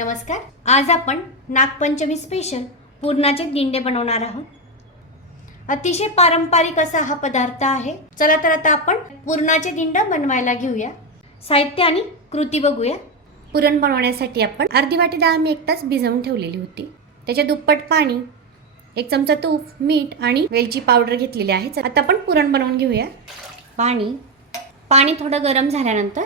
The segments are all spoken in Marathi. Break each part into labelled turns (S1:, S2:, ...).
S1: नमस्कार. आज आपण नागपंचमी स्पेशल पुरणाचे दिंडे बनवणार आहोत. अतिशय पारंपरिक असा हा पदार्थ आहे. चला तर आता आपण पुरणाचे दिंड बनवायला घेऊया. साहित्य आणि कृती बघूया. पुरण बनवण्यासाठी आपण अर्धी वाटी डाळ मी एकटाच भिजवून ठेवलेली होती. त्याच्या दुप्पट पाणी एक चमचा तूप मीठ आणि वेलची पावडर घेतलेली आहे. आता आपण पुरण बनवून घेऊया. पाणी पाणी थोडं गरम झाल्यानंतर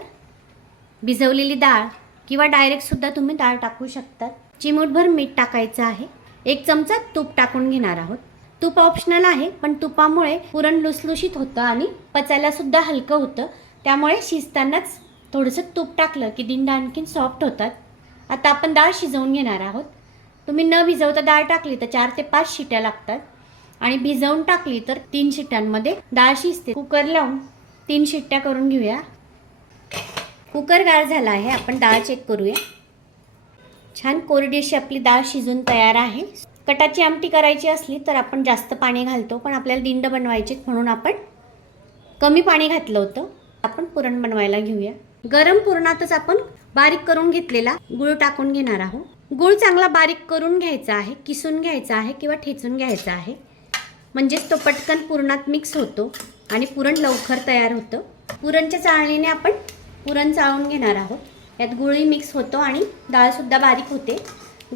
S1: भिजवलेली डाळ किंवा डायरेक्टसुद्धा तुम्ही डाळ टाकू शकतात. चिमूटभर मीठ टाकायचं आहे. एक चमचा तूप टाकून घेणार आहोत. तूप ऑप्शनल आहे पण तुपामुळे पुरण लुसलुशीत होतं आणि पचायला सुद्धा हलकं होतं. त्यामुळे शिजतानाच थोडंसं तूप टाकलं की दिंड आणखीन सॉफ्ट होतात. आता आपण डाळ शिजवून घेणार आहोत. तुम्ही न भिजवता डाळ टाकली तर चार ते पाच शिट्या लागतात. आणि भिजवून टाकली तर तीन शिट्यांमध्ये डाळ शिजते. कुकर लावून तीन शिट्ट्या करून घेऊया. कुकर गार झाला आहे. आपण डाळ चेक करूया. छान कोरडी अशी आपली डाळ शिजून तयार आहे. कटाची आमटी करायची असली तर आपण जास्त पाणी घालतो पण आपल्याला दिंड बनवायचे म्हणून आपण कमी पाणी घातलं होतं. आपण पुरण बनवायला घेऊया. गरम पुरणातच आपण बारीक करून घेतलेला गुळ टाकून घेणार आहोत. गुळ चांगला बारीक करून घ्यायचा आहे किसून घ्यायचा आहे किंवा ठेचून घ्यायचा आहे. म्हणजेच तो पटकन पुरणात मिक्स होतो आणि पुरण लवकर तयार होतं. पुरणच्या चाळणीने आपण पुरण चाळून घेणार आहोत. यात गुळही मिक्स होतो आणि डाळसुद्धा बारीक होते.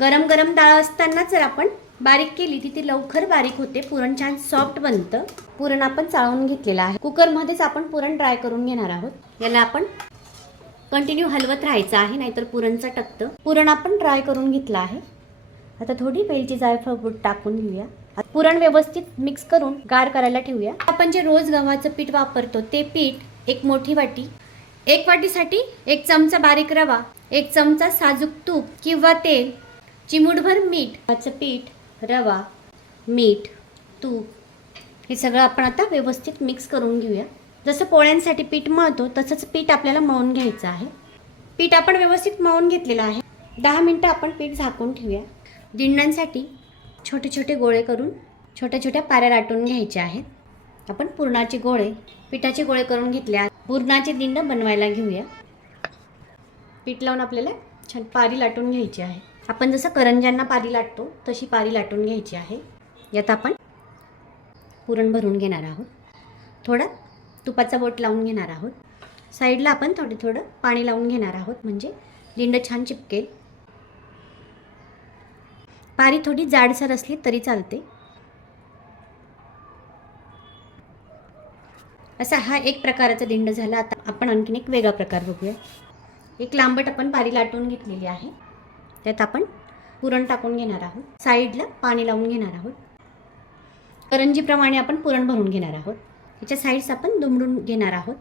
S1: गरम गरम डाळ असताना जर आपण बारीक केली ती ती लवकर बारीक होते. पुरण छान सॉफ्ट बनतं. पुरण आपण चाळून घेतलेलं आहे. कुकरमध्येच आपण पुरण ड्राय करून घेणार आहोत. याला आपण कंटिन्यू हलवत राहायचं आहे नाहीतर पुरणचं टकतं पुरण आपण ड्राय करून घेतलं आहे. आता थोडी वेलची जायफळ बूट टाकून घेऊया. पुरण व्यवस्थित मिक्स करून गार करायला ठेवूया. आपण जे रोज गव्हाचं पीठ वापरतो ते पीठ एक मोठी वाटी एक वाटीसाठी एक चमचा बारीक रवा एक चमचा साजूक तूप किंवा तेल चिमूटभर मीठ पीठ रवा मीठ तूप. हे सगळं आपण आता व्यवस्थित मिक्स करून घेऊया. जसं पोळ्यांसाठी पीठ मळतो तसंच पीठ आपल्याला मळून घ्यायचं आहे. पीठ आपण व्यवस्थित मळून घेतलेलं आहे. दहा मिनटं आपण पीठ झाकून ठेवूया. दिंडांसाठी छोटे छोटे गोळे करून छोट्या छोट्या पाऱ्या लाटून घ्यायच्या आहेत. आपण पुरणाचे गोळे पिठाचे गोळे करून घेतले आहेत. पुरणाचे दिंड बनवायला घेऊया. पीठ लावून आपल्याला छान पारी लाटून घ्यायची आहे. आपण जसं करंज्यांना पारी लाटतो तशी पारी लाटून घ्यायची आहे. यात आपण पुरण भरून घेणार आहोत. थोडा तुपाचा बोट लावून घेणार आहोत. साईडला आपण थोडं थोडं पाणी लावून घेणार आहोत म्हणजे दिंड छान चिपकेल. पारी थोडी जाडसर असली तरी चालते. असा हा एक प्रकाराचा दिंड झाला. आता आपण आणखीन एक वेगळा प्रकार बघूया. एक लांबट आपण पारी लाटून घेतलेली आहे. त्यात आपण पुरण टाकून घेणार आहोत. साईडला पाणी लावून घेणार आहोत. करंजीप्रमाणे आपण पुरण भरून घेणार आहोत. त्याच्या साईड्स आपण दुमडून घेणार आहोत.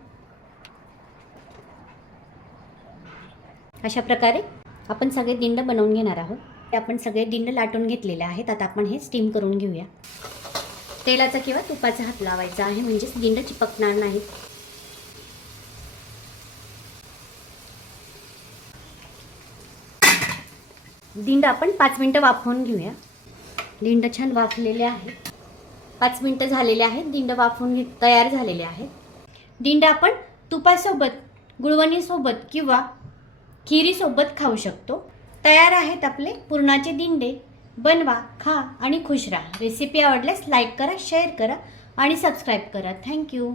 S1: अशा प्रकारे आपण सगळे दिंड बनवून घेणार आहोत. ते आपण सगळे दिंड लाटून घेतलेले आहेत. आता आपण हे स्टीम करून घेऊया. तेलाचा किंवा तुपाचा हात लावायचा आहे म्हणजेच दिंड चिपकणार नाहीत. दिंड आपण पाच मिनटं वाफवून घेऊया. दिंड छान वाफलेले आहेत पाच मिनटं झालेले आहेत दिंड वाफवून घे तयार झालेले आहेत. दिंड आपण तुपासोबत गुळवणीसोबत किंवा खिरीसोबत खाऊ शकतो. तयार आहेत आपले पुरणाचे दिंडे. बनवा खा आणि खुश राहा. रेसिपी आवडल्यास लाईक करा शेअर करा आणि सबस्क्राईब करा. थँक्यू